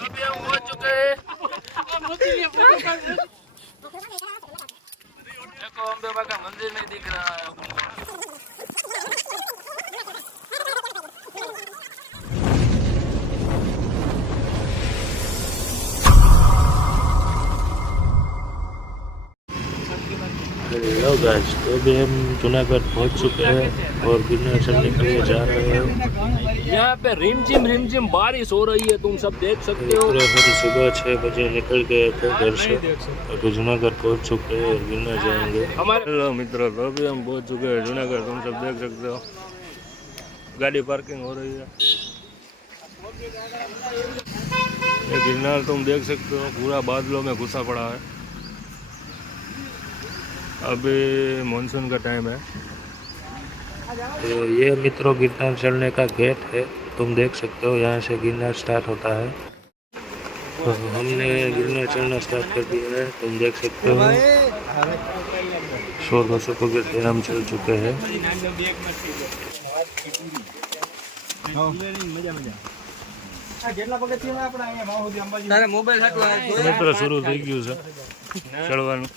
अभी हम पहुंच चुके हैं। देखो अम्बे माँ का मंदिर नहीं दिख रहा है हमको। हेलो गाइस, तो अभी हम जूनागढ़ पहुंच चुके हैं और गिरनार चढ़ने के लिए जा रहे हैं। यहाँ पे रिमझिम बारिश हो रही है, तुम सब देख सकते हो। हम सुबह 6 बजे निकल गए थे घर से, अभी जूनागढ़ पहुंच चुके हैं और गिरनार जाएंगे। हेलो मित्रों, तो अभी हम पहुंच चुके हैं जूनागढ़, तुम सब देख सकते हो। गाड़ी पार्किंग हो रही है। ये गिरनार तुम देख सकते हो पूरा बादलों में घुसा पड़ा है। अभी मानसून का टाइम है। तो ये मित्रों गिरनार चढ़ने का गेट है, तुम देख सकते हो। यहाँ से गिरनार स्टार्ट होता है। तो हमने गिरनार चढ़ना स्टार्ट कर दिया है, तुम देख सकते हो। 100-200 पगथिया हम चल चुके हैं। मित्रों शुरू થઈ ગયું છે ચડવાનું।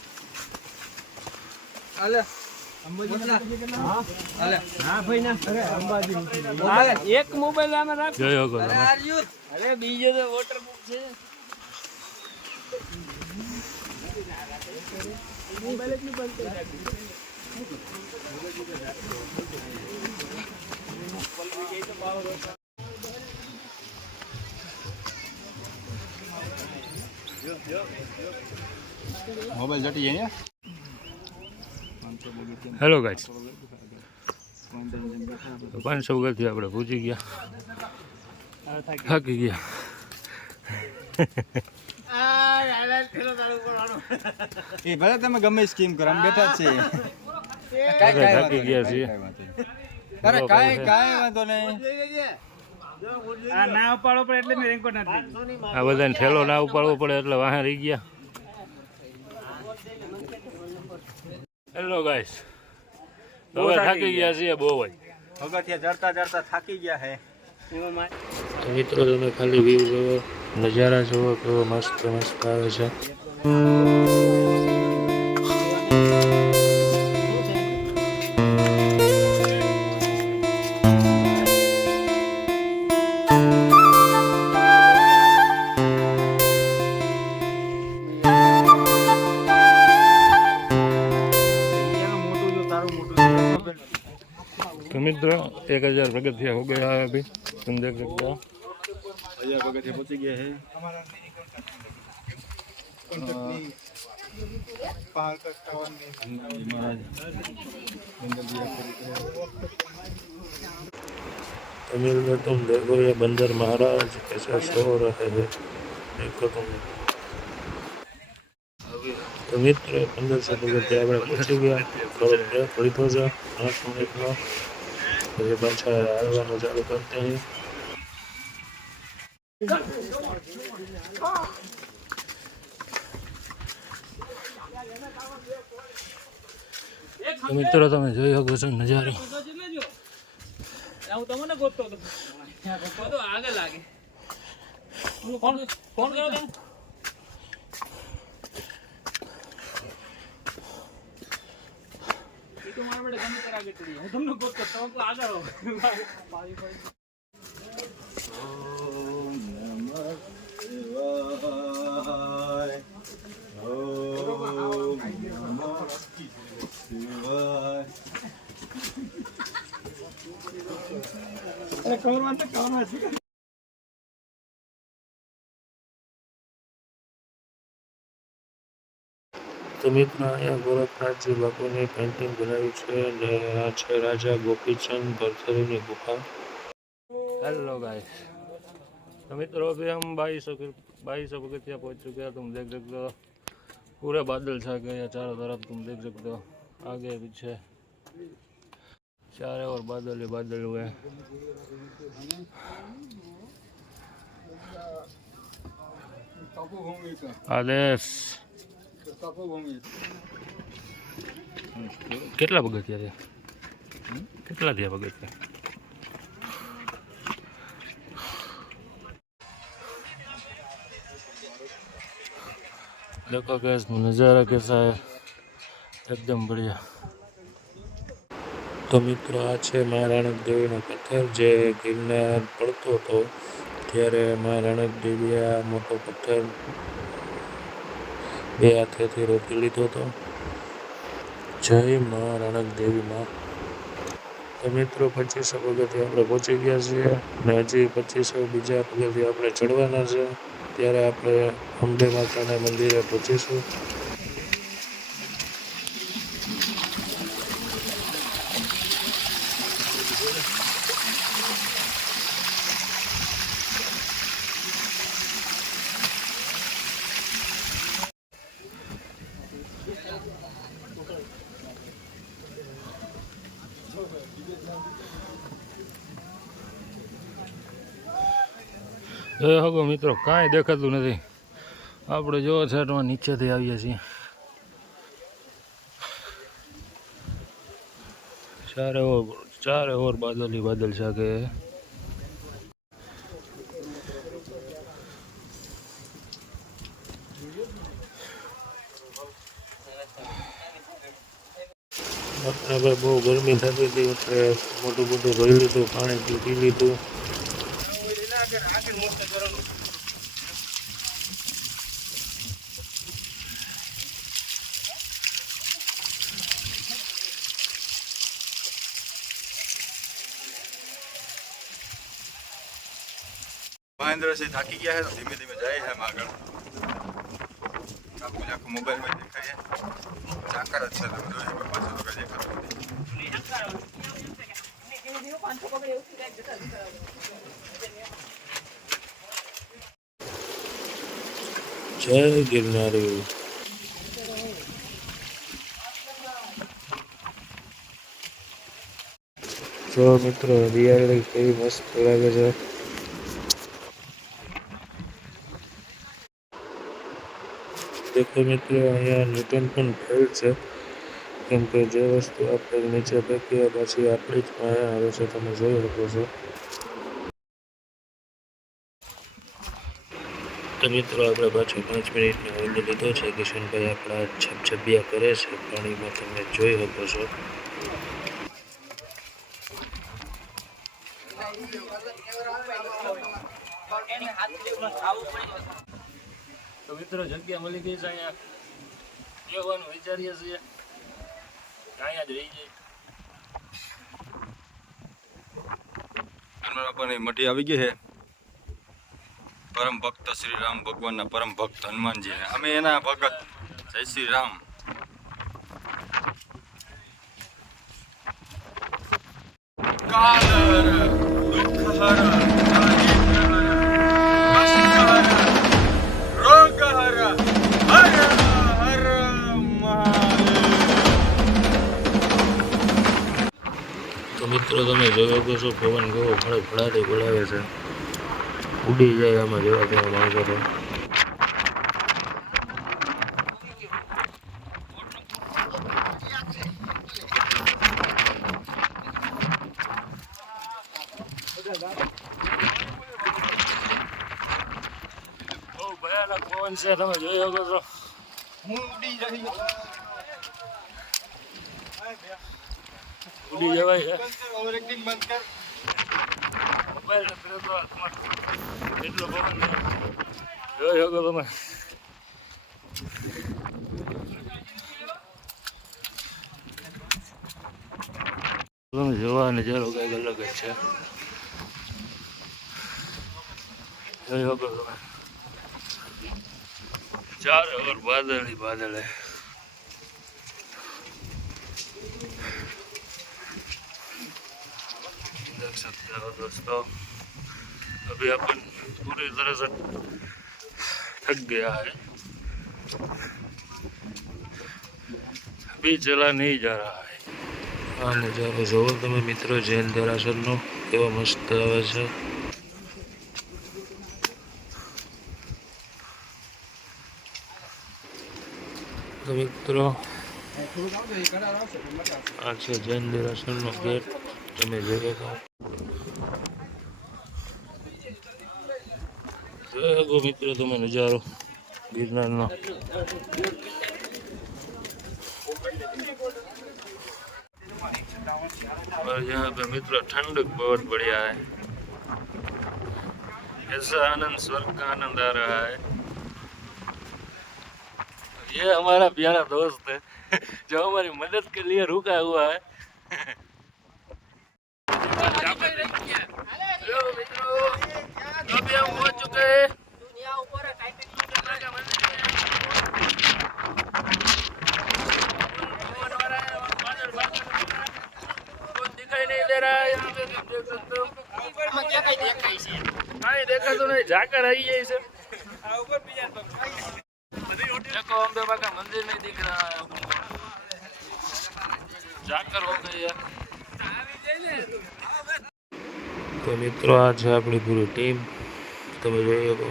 एक मोबाइल अरे बीजे तो वोटर बुक છે। मोबाइल એટલી બંધ मोबाइल जटी है। हेलो गाइस, 500 પગથિયા આપણે પહોંચી ગયા, થાકી ગયા। એ ભલે તમે ગમે સ્કીમ કરો, અમે બેઠા જ છીએ। થાકી ગયા છીએ। અરે કાંઈ વાંધો નહીં। ના ઉપાડવો પડે એટલે મેં રેનકોટ નથી આ બધાને ઠેલો ના ઉપાડવો પડે એટલે વાહે રહી ગયા। હેલો ગાઈસ, હવે થાકી ગયા છીએ બહુ જ। પગથિયા ચડતા થાકી ગયા હે। મિત્રો તમે ખાલી વ્યૂ જોવો, નજારા જોવો કેવો મસ્ત મસ્ત આવે છે। तो मित्रों 1000 पगथिया हो गया है अभी, तुम देख सकते हो। 1000 पगथिया पहुंच गया है। पहाड़ का तमिल में तुम देखो ये बंदर महाराज कैसा सो रहे हैं, देखो तुम। तो मित्र 1500 पगथिया આપણે પહોંચી ગયા। થોડો બ્રેક લીધો છે 5 મિનિટનો, પછી પાછા હાલવાનું ચાલુ કરते हैं। तो मित्रों તમે જોઈ શકો છો નજારો। હું તમને ગોતતો હતો આગળ લાગે। ફોન કરો તમે। तुम्हारे बड़े गंदे तरह के टुड़ी है, तुम लोग को तो आ जाओ। ओम नमः शिवाय, ओम नमः शिवाय। अरे कौन मानता कौन है? तो मित्रों અહીંયા ગોરખનાથજી બાપુની પેઇન્ટિંગ બનાવી છે અને આ છે રાજા ગોપીચંદ ભરથરીની ગુફા। हेलो गाइस, तो मित्रों अभी हम 2200 पगथिया पहुंच चुके हैं, तुम देख सकते हो। पूरे बादल छा गए हैं चारों तरफ, तुम देख सकते हो। आगे पीछे चारों ओर बादल ही बादल हुए। आदेश કેટલા પગથિયા થયા? કેટલા થયા પગથિયા? देखो गैस नज़ारा कैसा है, एकदम बढ़िया। तो मित्रों आ है माँ राणक देवीનો પથ્થર જે ગિરનાર પડતો હતો ત્યારે માँ રાણક દેવીએ આ મોટો પથ્થર બે હાથેથી રોકી લીધો હતો। જય માँ રાણક દેવી માં। તો મિત્રો 2500 પગથિયા આપણે પહોંચી ગયા છીએ અને હજી 2500 બીજા પગથિયા આપણે ચડવાના છે, ત્યારે આપણે અંબે માતાના મંદિરે પહોંચીશું। હગો મિત્રો કાંઈ દેખાતું નથી, આપણે જો છેટમાં નીચેથી આવીએ છીએ। चारे और बादल ही बादल छा गए। अपने बहुत गर्मी थी थी એટલે મોટું મોટું રોઈ લીધું, પાણી પી લીધું। महेंद्र से थाकी गया है तो धीमे धीमे जाए है आगे। आपको जाको मोबाइल में देखा है जाकर अच्छा लग रहा है, पास तो कजे कर जय गिरनारी। तो मित्रों रियाली केवी मस्त लागे छे। देखो मित्रों अँ न्यूटन पण फेल है, केम के जे वस्तु आप नीचे फेंकीए पछी आपणी ज पासे आवे छे, तमे जोई શકો છો। तो मित्रों આપણે પાછો 5 મિનિટનો હોલ્ડ લીધો છે। કિશનભાઈ આપણા છપછપિયા કરે છે પાણીમાં, તમે જોઈ શકો છો। तो मित्रों जग्या मળી ગઈ છે, અહીંયા બેવાનું વિચારીએ છીએ, અહીંયા જ રહી જાય। हनुमान मटी આવી ગઈ है। परम भक्त श्री राम भगवान ना परम भक्त हनुमान जी है, अमे एना भगत। जय श्री राम। तो मित्रों તમે જોઈ શકો છો પવન કેવો ફળફળાટી બોલાવે છે, ઉડી જાય આમાં જેવા તેવા માણસો તો। બહુ ભયાનક પવન છે, તમે જોઈ શકો છો। ઉડી જવાય છે। ओवर एक्टिंग बंद कर। મોબાઈલ એટલો પવન છે, જોઈ શકો તમે। તમે જોવા નજારો કઈક અલગ જ છે, જોઈ શકો તમે। चारों ओर बादल ही बादल है। देख सकते हो दोस्तों, अभी अपन पूरी तरह से थक गया है, अभी चला नहीं जा रहा है। आ नजारो जो तब मित्रों जैन देरासर नो केवो मस्त आवे छे। तो मित्रों आ जैन देरासर नो गेट તમે જોઈ શકો મિત્રો, તમે નજારો गिरनारનો और यहाँ पे मित्रों ठंडक बहुत बढ़िया है, ऐसा आनंद स्वर्ग का आनंद आ रहा है। ये हमारा प्यारा दोस्त है जो हमारी मदद के लिए रुका हुआ है। हेलो मित्रों, अभी हम पहुंच चुके हैं। दिखाई नहीं दे रहा है यहाँ पे, देख सकते हो। नहीं देखा तो नहीं, जाकर आई है इसे। देखो अम्बे माँ का मंदिर नहीं दिख रहा है, जाकर हो गई है। तो मित्रों आज है अपनी पूरी टीम, તમે જોઈ શકો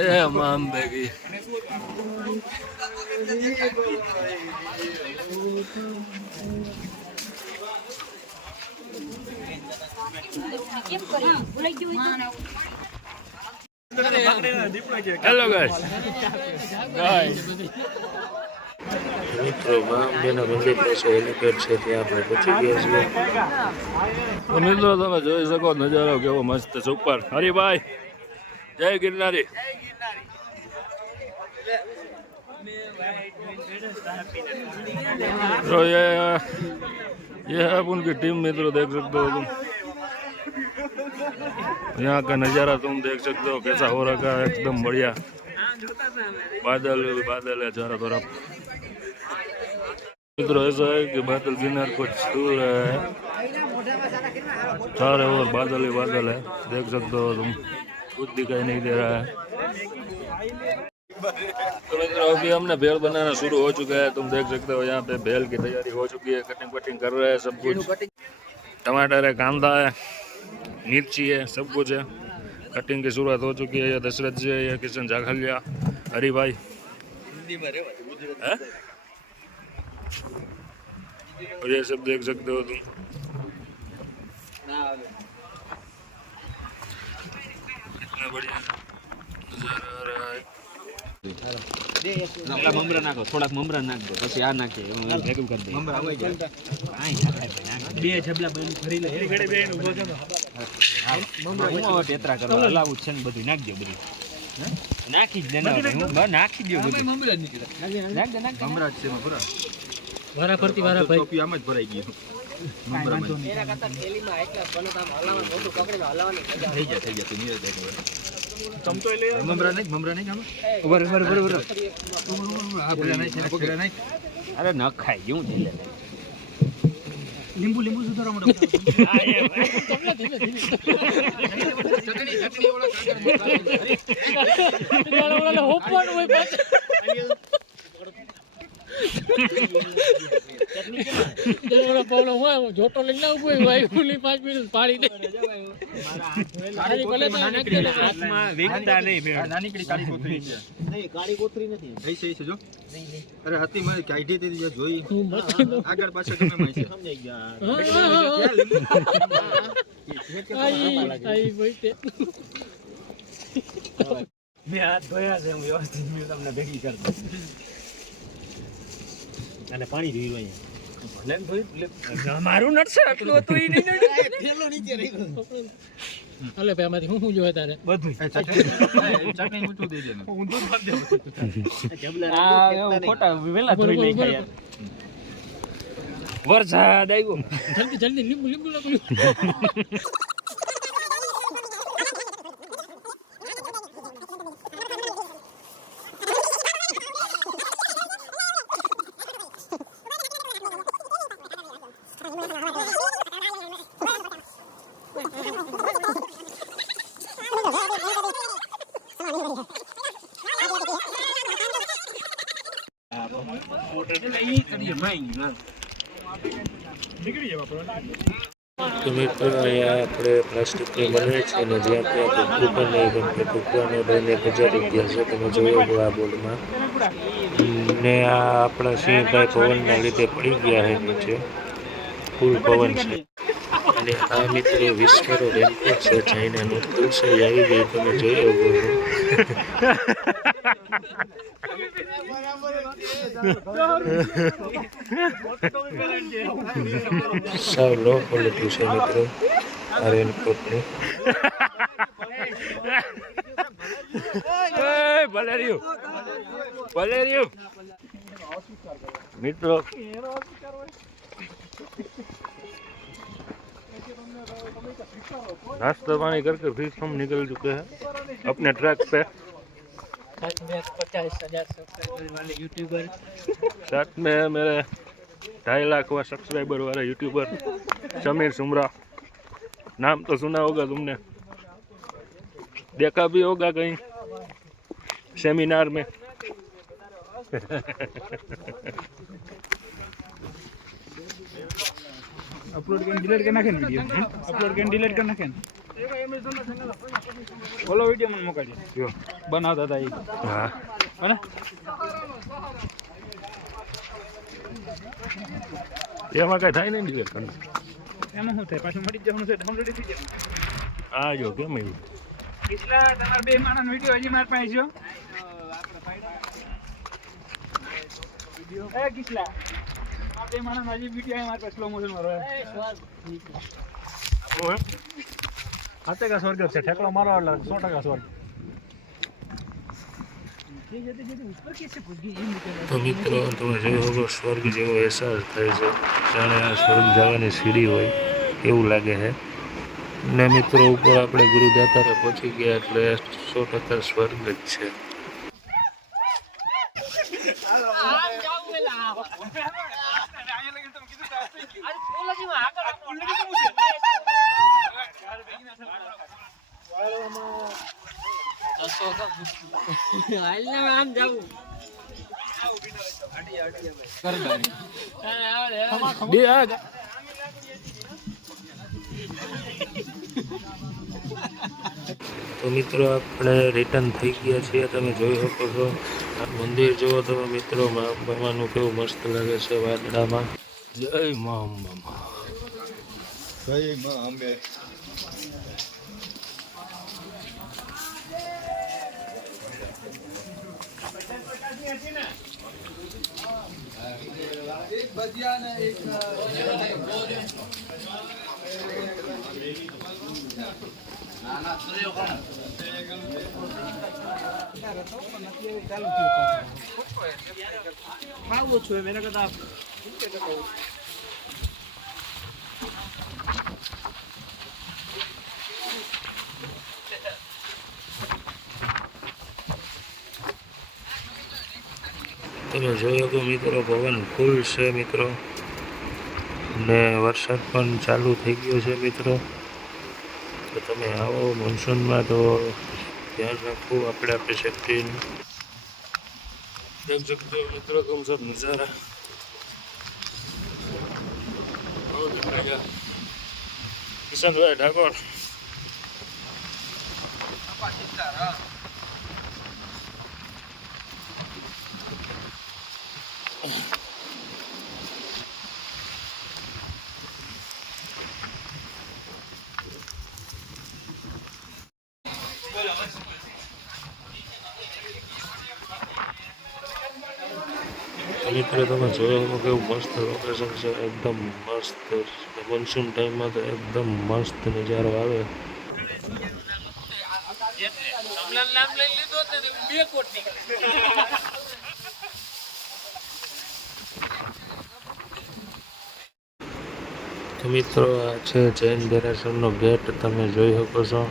એ મામ બેગી હેલો ગાઈસ મિત્રો બામબેના મંદિર પાસે હેલિપેડ છે, ત્યાં આપણે પહોંચી ગયા છીએ। તો મિત્રો તમે જોઈ શકો નજારો કેવો મસ્ત છે ઉપર। હરિભાઈ જય गिरनारी। तो ये है उनकी टीम मित्रों, देख सकते हो तुम, यहाँ का नज़ारा तुम देख सकते हो कैसा हो रखा है, एकदम बढ़िया। बादल बादल है चारों तरफ मित्रों, ऐसा है कि बादल गिरनार को छू रहा है, चारों ओर बादल ही बादल है, देख सकते हो तुम, कुछ दिखाई नहीं दे रहा है। तो मित्रों अभी हमने भेल बनाना शुरू हो चुका है, तुम देख सकते हो यहाँ पे भेल की तैयारी हो चुकी है, कटिंग वटिंग कर रहे हैं सब कुछ, टमाटर है, कांदा है, मिर्ची है, सब कुछ है। कटिंग की शुरुआत हो चुकी है। ये दशरथ जी है, ये किशन जाखलिया, हरी भाई और ये सब देख सकते हो तुम। कितना बढ़िया नजारा आ रहा है। મમરા નાખો, થોડાક મમરા નાખ દો, પછી આ નાખીએ ભેગું કરી દઈએ। મમરા હોય જાય બે જબલા બન ભરી લે, ઘડે બે નું ભોજન મમરા ટેત્રા કરવા હલાવું છે ને બધું નાખ દો, બધું નાખી જ દેના હું નાખી દો બધું મમરા નીકળે, નાખ દે મમરા છે પૂરા વારા ફરતી વારા ભાઈ ટોપી આમ જ ભરાઈ ગઈ મમરા માં એના કરતા થેલીમાં એકલા બનો કામ હલાવવાનું મોટું પકડીને હલાવવાની થઈ જાય તું નીર દેખો ચમચો લે મમરા નહીં આમ ઉપર આ ભલા નહીં છે ભલા નહીં, અરે ન ખાઈ ગયું છે લીંબુ સુધારો મોટો આ એ તમને ધીમે ચટણી ઓલા હોપવાનું હોય પાછું જોટો લઈને ના ઉભો ભાઈ 5 મિનિટ પાડી દે કાળી કોથરી નથી જો અરે હતી મારી કાઢી હતી જોઈ આગળ પાછળ તમે માઈ સમજાઈ ગયા મેં હાથ ધોયા છે, હું વ્યવસ્થિત તમને ભેગી કરી દઉં અને પાણી જોઈ લો અહીંયા મારું નડશે આટલું હતું ઈ નહીં થેલો નીચે રહી ગયો હાલે પે આમાંથી હું જોવે તારે બધું ચટણી મૂઠું દેજે ને હું દૂધ બાંધ દે આ ખોટા વેલા ધોઈ લઈ ગયા વરસાદ આવ્યો જલ્દી લીંબુ નાખો તો મિત્રો અહીંયા આપણે પ્લાસ્ટિકની બને છે અને જ્યાં ત્યાં કૂપન નહીં ગમતે કૂપને બને બજારી ગયા છે, તમે જોયું આ બોર્ડમાં ને આ આપણા સિંહભાઈ પવનના લીધે પડી ગયા છે નીચે, ફૂલ પવન છે। અને આ મિત્રો વિશ્વનો રેનકોટ છે ચાઇનાનો તુલસી આવી ગઈ તમે જોઈ શકો સાવ લો ક્વોલિટી છે મિત્રો આ રેનકોટની Valeriu મિત્રો नाश्ता पानी करके फिर हम निकल चुके हैं अपने ट्रैक पे। 50,000 सब्सक्राइबर वाले यूट्यूबर, साथ में है मेरे 2.5 लाख सब्सक्राइबर वाले यूट्यूबर समीर सुमरा। नाम तो सुना होगा तुमने, देखा भी होगा कहीं सेमिनार में। अपलोड कर डिलीट करना है वीडियो अपलोड कर डिलीट करना है बोलो वीडियो मन मोका जो बनाता था ये हाँ है ना એમાં કઈ થાય નહીં ડિલીટ કરવું એમાં શું થાય પાછું મળી જવાનું છે ડાઉનલોડ થઈ જાય આ જો કેમ એવું કેટલા તમારા બે માણસનો વિડિયો હજી માર પાસે છે એ કિસલા આ બે માણસનો હજી વિડિયો માર પાસે સ્લો મોશન માં રહે હાથે કા સ્વર્ગ છે ઠેકડો મારો એટલે 100% સ્વર્ગ તો મિત્રો તમે જોઈ શકો સ્વર્ગ જેવો અહેસાસ થાય છે જાણે આ સ્વર્ગ જવાની સીડી હોય એવું લાગે છે ને મિત્રો ઉપર આપણે ગુરુદાતારે પહોંચી ગયા એટલે 100% સ્વર્ગ જ છે તો મિત્રો આપણે રિટર્ન થઈ ગયા છીએ તમે જોઈ શકો છો આ મંદિર જુઓ તમે મિત્રો મા અંબાનું કેવું મસ્ત લાગે છે વાદળામાં જય મા અંબા જય માં અંબે ખાવું છું મેરા કદા તમે જોયો કે મિત્રો પવન ફૂલ છે મિત્રો ને વરસાદ પણ ચાલુ થઈ ગયો છે મિત્રો તો તમે આવો મોન્સૂનમાં તો ધ્યાન રાખવું આપણે આપણી સેફ્ટીનું देख सकते हो मित्रों तुम सब नज़ारा किशन भाई ठाकुर મિત્રો તમે જોયો કેવું મસ્ત લોકેશન છે એકદમ મસ્ત મોન્સૂન ટાઈમમાં તો એકદમ મસ્ત નજારો આવે તો મિત્રો આ છે જૈન દેરાસરનો ગેટ તમે જોઈ શકો છો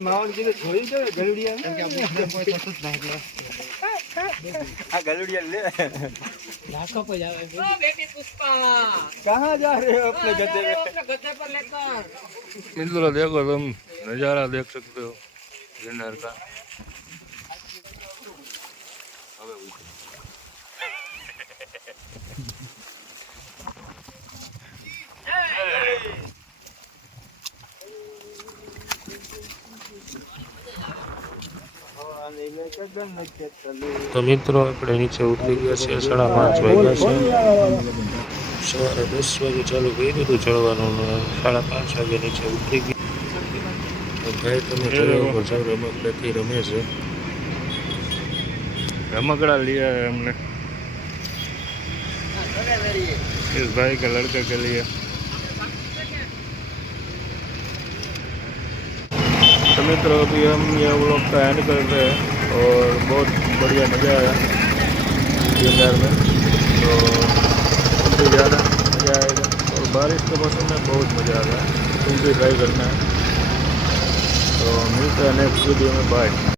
માવન કીધું જોઈ જો ગલુડિયા કે આપણે કોઈ થતું જ નહીં આ ગલુડિયા લે लाखों पे जावे ओ बेटी पुष्पा कहां जा रहे हो अपने गधे पे अपने गधे पर लेकर मित्रों देखो तुम नज़ारा देख सकते हो गिरनार का તો મિત્રો આપણે નીચે ઉતરી ગયા છે 5:30 વાગ્યા છે સવારે 10 વાગે ચાલુ કર્યું હતું ચડવાનું 5:30 વાગે નીચે ઉતરી ગયા ભાઈ તમે જોયો છો રમકડાથી રમે છે रमकड़ा लिया है हमने इस भाई के लड़के के लिए। तो मित्रों अभी हम ये व्लॉग का एंड कर रहे हैं और बहुत बढ़िया मज़ा आया गिरनार में, तो तुम भी जाना, मज़ा आएगा। और बारिश के मौसम में बहुत मज़ा आ रहा है, तुम भी ट्राई करना है। तो मिलते हैं नेक्स्ट वीडियो में, बाय।